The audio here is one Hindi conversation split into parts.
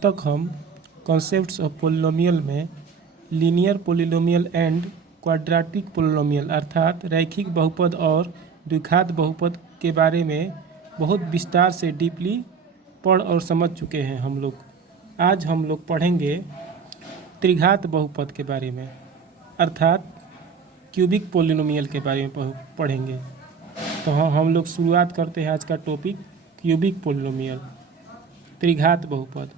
अब तक हम कॉन्सेप्ट्स ऑफ पोलिनोमियल में linear polynomial and quadratic polynomial अर्थात रैखिक बहुपद और द्विघात बहुपद के बारे में बहुत विस्तार से डीपली पढ़ और समझ चुके हैं हम लोग। आज हम लोग पढ़ेंगे त्रिघात बहुपद के बारे में अर्थात क्यूबिक पोलिनोमियल के बारे में पढ़ेंगे। तो हम लोग शुरुआत करते हैं आज का टॉपिक क्यूबिक पोलिनोमियल त्रिघात बहुपद।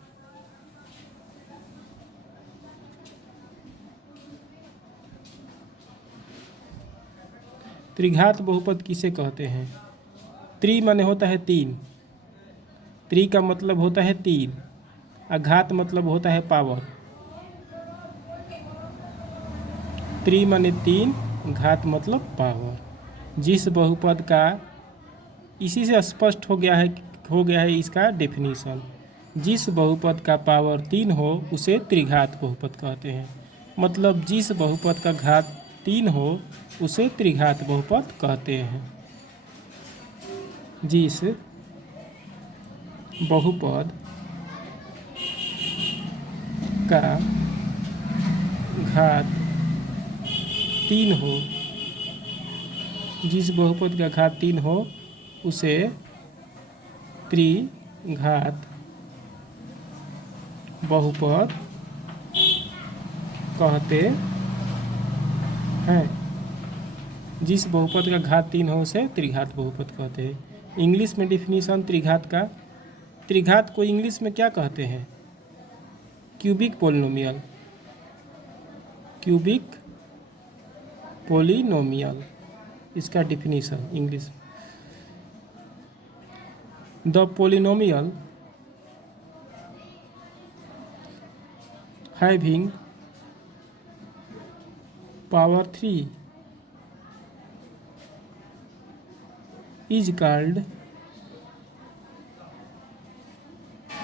त्रिघात बहुपद किसे कहते हैं? त्रि माने होता है तीन, त्रि का मतलब होता है तीन, अघात मतलब होता है पावर। त्रि माने तीन, घात मतलब पावर। जिस बहुपद का इसी से स्पष्ट हो गया है इसका डेफिनेशन। जिस बहुपद का पावर तीन हो उसे त्रिघात बहुपद कहते हैं। मतलब जिस बहुपद का घात तीन हो उसे त्रिघात बहुपद कहते हैं। जिस बहुपद का घात तीन हो, जिस बहुपद का घात तीन हो उसे त्रिघात बहुपद कहते हैं। जिस बहुपद का घात तीन हो उसे त्रिघात बहुपद कहते हैं। इंग्लिश में डिफिनीशन त्रिघात का, त्रिघात को इंग्लिश में क्या कहते हैं? क्यूबिक पोलिनोमियल, क्यूबिक पोलिनोमियल इसका definition English. The polynomial having power 3 is called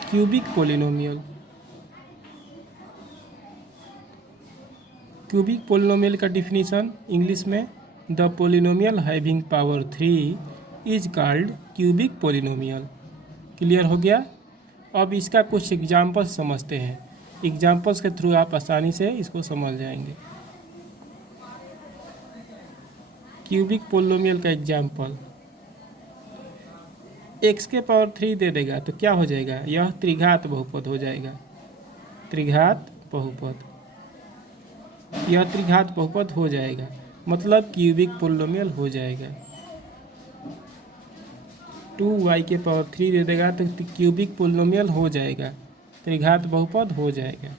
cubic polynomial। Cubic polynomial का डिफिनीशन इंग्लिश में the polynomial having power 3 is called cubic polynomial. Clear हो गया? अब इसका कुछ एग्जाम्पल्स समझते हैं। एग्जाम्पल्स के थ्रू आप आसानी से इसको समझ जाएंगे। क्यूबिक पोलिनोमियल का एग्जाम्पल, एक्स के पावर 3 दे देगा तो क्या हो जाएगा? यह त्रिघात बहुपद हो जाएगा। त्रिघात बहुपद, यह त्रिघात बहुपद हो जाएगा, मतलब क्यूबिक पोलिनोमियल हो जाएगा। 2y के पावर 3 दे देगा तो क्यूबिक पोलिनोमियल हो जाएगा, त्रिघात बहुपद हो जाएगा।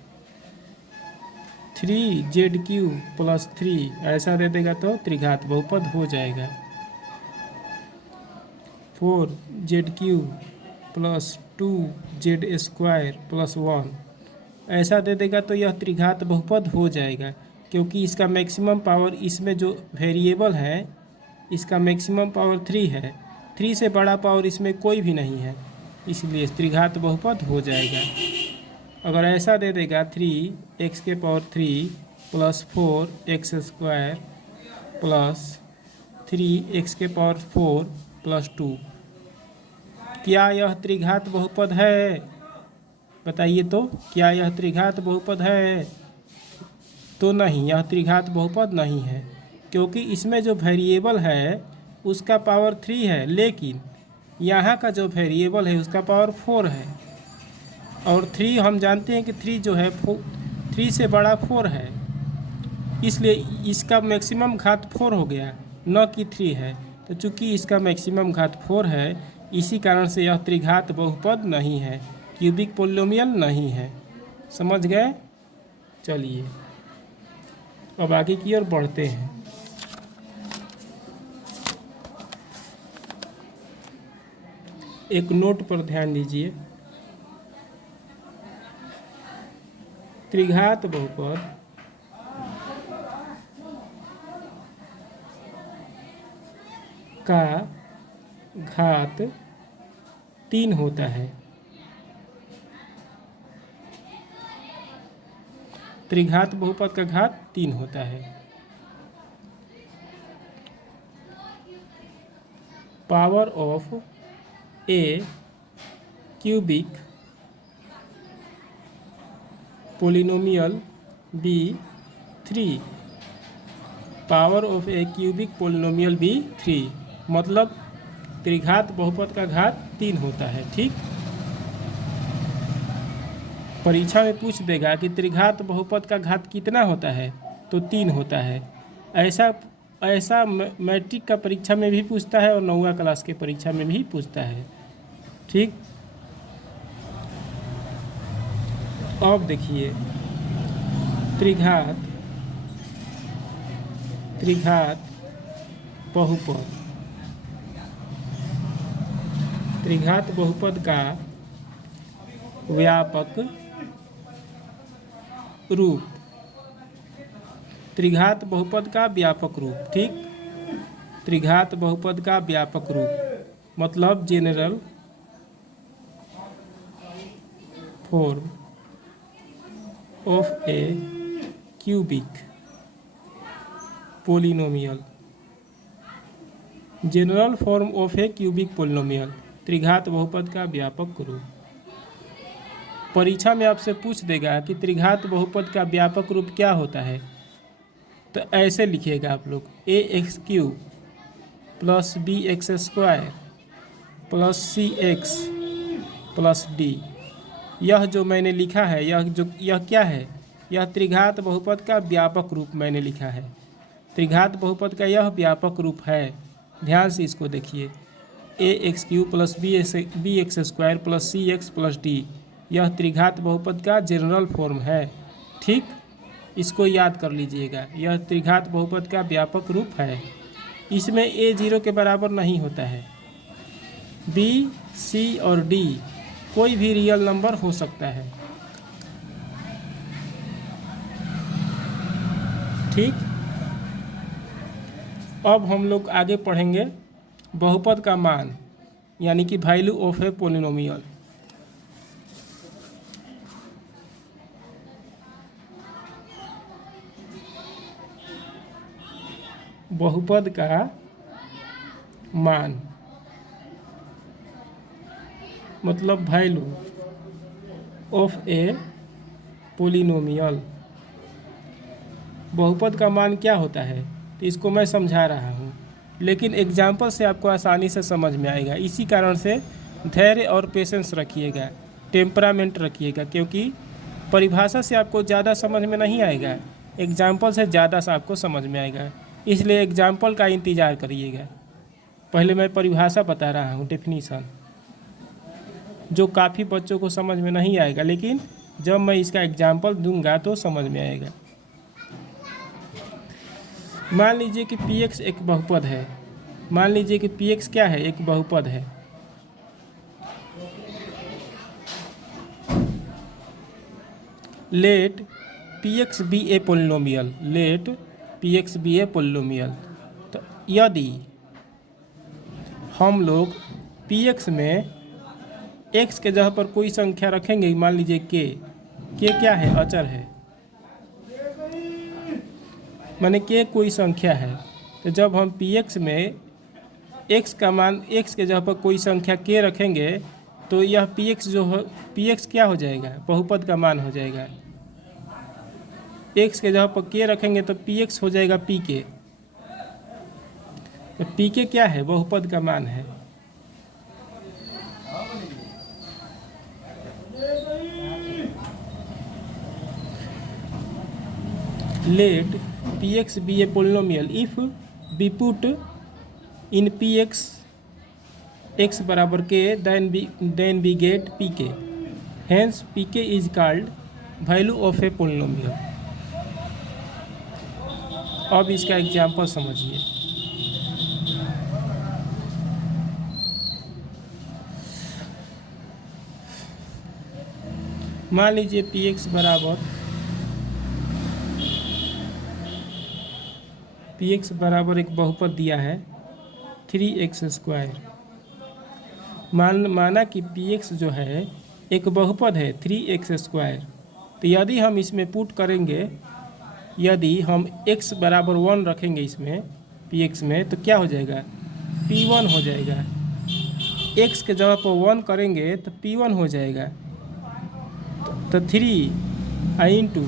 3z³ + 3 ऐसा दे देगा तो त्रिघात बहुपद हो जाएगा। 4z³ + 2z² + 1 ऐसा दे देगा तो यह त्रिघात बहुपद हो जाएगा, क्योंकि इसका मैक्सिमम पावर, इसमें जो वेरिएबल है इसका मैक्सिमम पावर 3 है। 3 से बड़ा पावर इसमें कोई भी नहीं है, इसलिए त्रिघात बहुपद हो जाएगा। अगर ऐसा दे देगा 3x के पावर 3 + 4x² + 3x के पावर 4 + 2, क्या यह त्रिघात बहुपद है? बताइए तो, क्या यह त्रिघात बहुपद है? तो नहीं, यह त्रिघात बहुपद नहीं है, क्योंकि इसमें जो वेरिएबल है उसका पावर 3 है, लेकिन यहाँ का जो वेरिएबल है उसका पावर 4 है। और 3 हम जानते हैं कि 3 जो है 3 से बड़ा 4 है, इसलिए इसका मैक्सिमम घात 4 हो गया, न कि 3 है। तो चूंकि इसका मैक्सिमम घात 4 है, इसी कारण से यह त्रिघात बहुपद नहीं है, क्यूबिक पोलिनोमियल नहीं है। समझ गए? चलिए अब आगे की ओर बढ़ते हैं। एक नोट पर ध्यान दीजिए। त्रिघात बहुपद का घात 3 होता है। त्रिघात बहुपद का घात 3 होता है। Power of a cubic polynomial be 3, power of a cubic polynomial be 3, मतलब त्रिघात बहुपद का घात 3 होता है। ठीक, परीक्षा में पूछ देगा कि त्रिघात बहुपद का घात कितना होता है, तो 3 होता है। ऐसा मैट्रिक का परीक्षा में भी पूछता है और 9वीं क्लास के परीक्षा में भी पूछता है। ठीक, अब देखिए त्रिघात बहुपद, त्रिघात बहुपद का व्यापक रूप, त्रिघात बहुपद का व्यापक रूप। ठीक, त्रिघात बहुपद का व्यापक रूप मतलब general form of a cubic polynomial, general form of a cubic polynomial, त्रिघात बहुपद का व्यापक रूप। परीक्षा में आपसे पूछ देगा कि त्रिघात बहुपद का व्यापक रूप क्या होता है, तो ऐसे लिखिएगा आप लोग, A X cube plus B X square plus C X plus D. यह जो मैंने लिखा है, यह क्या है, यह त्रिघात बहुपद का व्यापक रूप मैंने लिखा है। त्रिघात बहुपद का यह व्यापक रूप है, ध्यान से इसको देखिए। A X cube plus B X square plus C X plus D, यह त्रिघात बहुपद का जनरल फॉर्म है। ठीक, इसको याद कर लीजिएगा, यह त्रिघात बहुपद का व्यापक रूप है। इसमें ए 0 के बराबर नहीं होता है। बी, सी और डी कोई भी रियल नंबर हो सकता है। ठीक, अब हम लोग आगे पढ़ेंगे बहुपद का मान, यानी कि वैल्यू ऑफ ए पोलिनोमियल। बहुपद का मान मतलब वैल्यू ऑफ ए पोलिनोमियल। बहुपद का मान क्या होता है, तो इसको मैं समझा रहा हूँ, लेकिन एग्जाम्पल से आपको आसानी से समझ में आएगा। इसी कारण से धैर्य और पेशेंस रखिएगा, टेम्परामेंट रखिएगा, क्योंकि परिभाषा से आपको ज़्यादा समझ में नहीं आएगा, एग्जाम्पल से ज़्यादा से आपको समझ में आएगा। इसलिए एग्जाम्पल का इंतज़ार करिएगा। पहले मैं परिभाषा बता रहा हूँ, डेफिनीशन, जो काफ़ी बच्चों को समझ में नहीं आएगा, लेकिन जब मैं इसका एग्जाम्पल दूंगा तो समझ में आएगा। मान लीजिए कि px एक बहुपद है। मान लीजिए कि px क्या है, एक बहुपद है। Late px be a polynomial, late px be a polynomial. तो यदि हम लोग px में x के जगह पर कोई संख्या रखेंगे, मान लीजिए k क्या है, अचर है, माने k कोई संख्या है। तो जब हम px में x का मान, x के जगह पर कोई संख्या k रखेंगे, तो यह px जो हो, px क्या हो जाएगा, बहुपद का मान हो जाएगा। x के जगह पर k रखेंगे तो px हो जाएगा pk। तो pk क्या है, बहुपद का मान है। Let px be a polynomial if we put in px x बराबर k, then we get pk. Hence pk is called value of a polynomial. अब इसका एग्जाम्पल समझिए। मान लीजिए px बराबर एक बहुपद दिया है 3x स्क्वायर। माना कि px जो है एक बहुपद है 3x स्क्वायर। तो यदि हम इसमें पुट करेंगे, यदि हम x बराबर 1 रखेंगे इसमें px में, तो क्या हो जाएगा, p1 हो जाएगा। x के जगह पर 1 करेंगे तो p1 हो जाएगा। तो 3 इंटू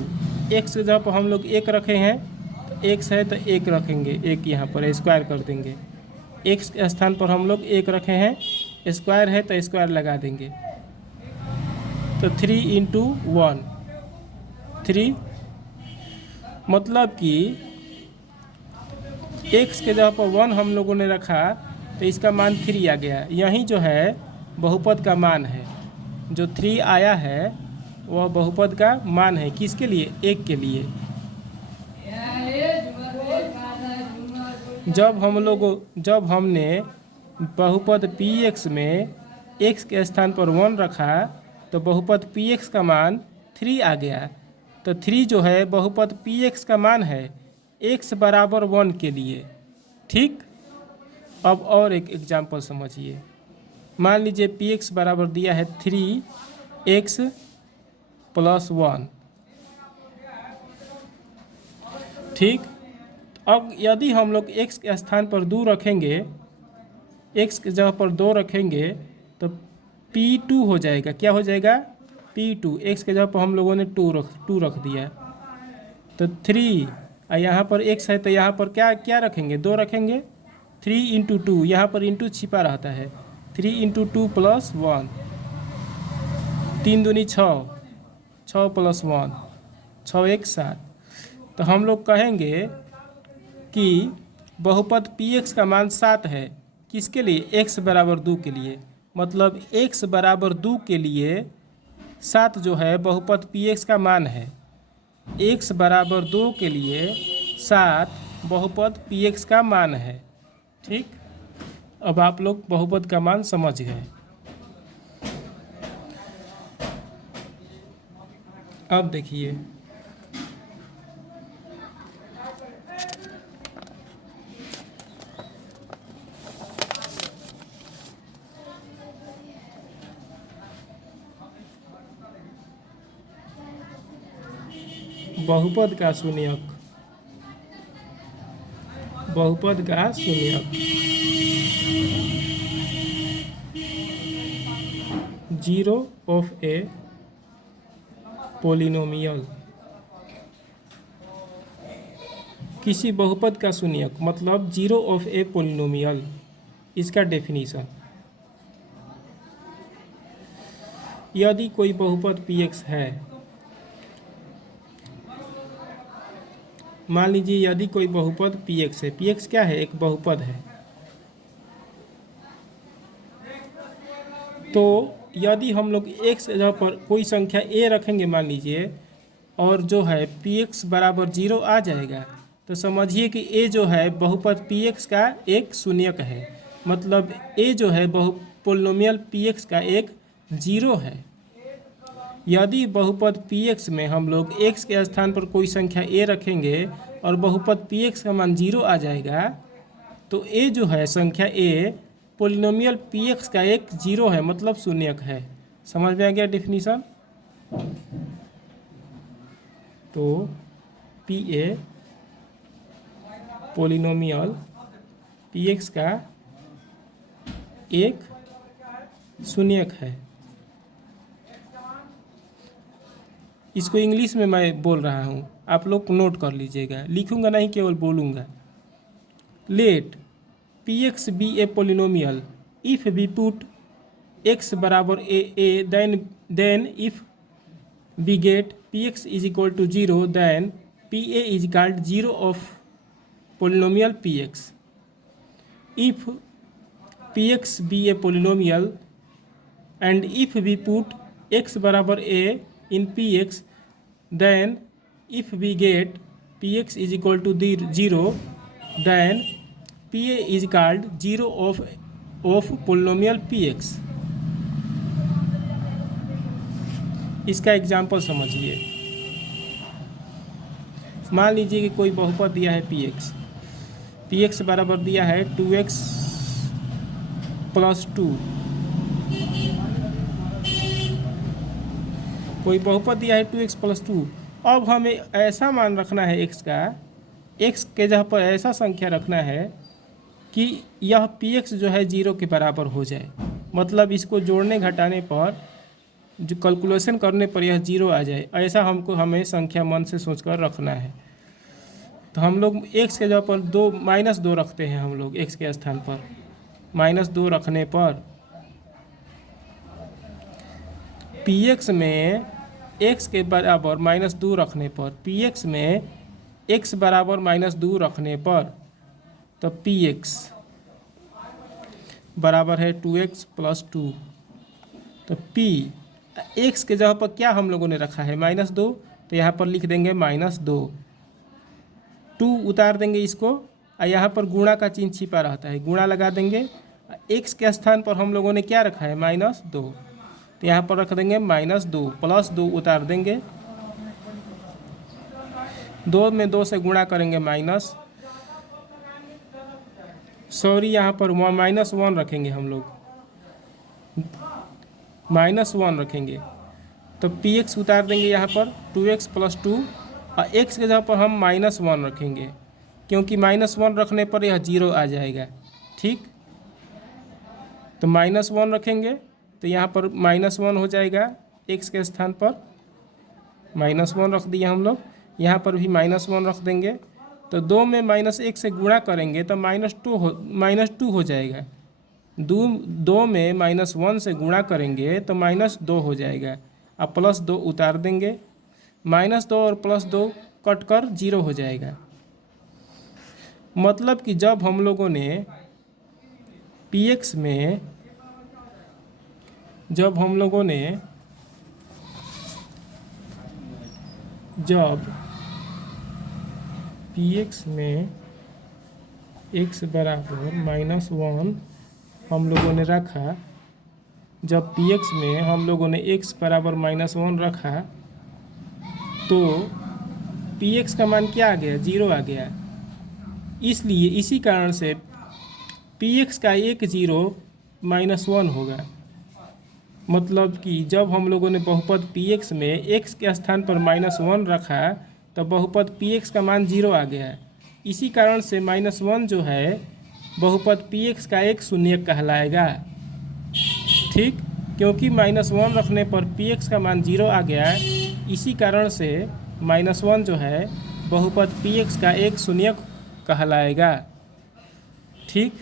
एक्स की जगह पर हम लोग एक रखे हैं, तो एक्स है तो एक रखेंगे, एक यहाँ पर स्क्वायर कर देंगे। एक्स के स्थान पर हम लोग एक रखे हैं, स्क्वायर है तो स्क्वायर लगा देंगे, तो 3 इंटू 1 3, मतलब कि एक्स के जगह पर 1 हम लोगों ने रखा तो इसका मान 3 आ गया। यही जो है बहुपद का मान है, जो 3 आया है वह बहुपद का मान है। किसके लिए? एक के लिए। जब हमने बहुपद px में x के स्थान पर 1 रखा तो बहुपद px का मान 3 आ गया। तो 3 जो है बहुपद px का मान है x बराबर 1 के लिए। ठीक, अब और एक एग्जाम्पल समझिए। मान लीजिए px बराबर दिया है 3x + 1। ठीक, अब यदि हम लोग x के स्थान पर 2 रखेंगे, x की जगह पर 2 रखेंगे तो P2 हो जाएगा। क्या हो जाएगा? P2। x की जगह पर हम लोगों ने 2 रख दिया, तो 3, और यहाँ पर x है तो यहाँ पर क्या रखेंगे? 2 रखेंगे। 3 इंटू 2, यहाँ पर इंटू छिपा रहता है, 3 इंटू 2 + 1, 3 दूनी 6, 6 + 1, 6 1 7। तो हम लोग कहेंगे कि बहुपद px का मान 7 है। किसके लिए? x बराबर 2 के लिए। मतलब x बराबर 2 के लिए 7 जो है बहुपद px का मान है। x बराबर 2 के लिए 7 बहुपद px का मान है। ठीक, अब आप लोग बहुपद का मान समझ गए। अब देखिए, बहुपद का शून्यक, बहुपद का शून्यक 0 ऑफ ए पोलिनोमियल। किसी बहुपद का शून्यक मतलब 0 ऑफ ए पोलिनोमियल। इसका डेफिनीशन, यदि कोई बहुपद px है, मान लीजिए यदि कोई बहुपद px है, px क्या है? एक बहुपद है। तो यदि हम लोग x जगह पर कोई संख्या a रखेंगे मान लीजिए, और जो है px बराबर 0 आ जाएगा, तो समझिए कि a जो है बहुपद px का एक शून्यक है। मतलब a जो है पोलिनोमियल px का एक 0 है। यदि बहुपद px में हम लोग x के स्थान पर कोई संख्या a रखेंगे और बहुपद px का मान 0 आ जाएगा, तो a जो है संख्या a पोलिनोमियल px का एक 0 है, मतलब शून्यक है। समझ में आ गया डेफिनीशन? तो pa पोलिनोमियल px का एक शून्यक है। इसको इंग्लिश में मैं बोल रहा हूँ, आप लोग नोट कर लीजिएगा, लिखूंगा नहीं, केवल बोलूँगा। Let px be a polynomial if we put x बराबर a then if we get px is equal to 0 then pa is called 0 of polynomial px। If px be a polynomial and if we put x बराबर a in px, then if we get px is equal to 0, then pa is called 0 of polynomial px। इसका एग्जाम्पल समझिए। मान लीजिए कि कोई बहुपद दिया है px बराबर दिया है 2x + 2। कोई बहुपद दिया है 2x + 2। अब हमें ऐसा मान रखना है x का, x के जगह पर ऐसा संख्या रखना है कि यह px जो है 0 के बराबर हो जाए। मतलब इसको जोड़ने घटाने पर जो कैलकुलेशन करने पर यह 0 आ जाए, ऐसा हमें संख्या मन से सोचकर रखना है। तो हम लोग x के जगह पर -2 रखते हैं। हम लोग x के स्थान पर -2 रखने पर px में x के बराबर -2 रखने पर px में x बराबर -2 रखने पर तो px बराबर है 2x + 2। तो p x के जगह पर क्या हम लोगों ने रखा है -2, तो यहाँ पर लिख देंगे -2, 2 उतार देंगे इसको और यहाँ पर गुणा का चिन्ह छिपा रहता है, गुणा लगा देंगे। x के स्थान पर हम लोगों ने क्या रखा है -2, तो यहाँ पर रख देंगे -2 + 2 उतार देंगे, 2 में 2 से गुणा करेंगे यहाँ पर -1 रखेंगे हम लोग, -1 रखेंगे। तो px उतार देंगे यहाँ पर 2x + 2 और x के जगह पर हम -1 रखेंगे, क्योंकि -1 रखने पर यह 0 आ जाएगा। ठीक, तो -1 रखेंगे तो यहाँ पर -1 हो जाएगा, x के स्थान पर -1 रख दिए हम लोग, यहाँ पर भी -1 रख देंगे। तो 2 में -1 से गुणा करेंगे तो -2 हो जाएगा। 2 में -1 से गुणा करेंगे तो -2 हो जाएगा, अब +2 उतार देंगे, -2 और +2 कट कर 0 हो जाएगा। मतलब कि जब हम लोगों ने px में जब px में x बराबर -1 हम लोगों ने रखा, जब px में हम लोगों ने x बराबर -1 रखा तो px का मान क्या आ गया, 0 आ गया। इसलिए इसी कारण से px का एक 0 -1 होगा। मतलब कि जब हम लोगों ने बहुपद px में x के स्थान पर -1 रखा तो बहुपद px का मान 0 आ गया। इसी कारण से -1 जो है बहुपद px का एक शून्यक कहलाएगा। ठीक, क्योंकि -1 रखने पर px का मान 0 आ गया, इसी कारण से -1 जो है बहुपद px का एक शून्यक कहलाएगा। ठीक।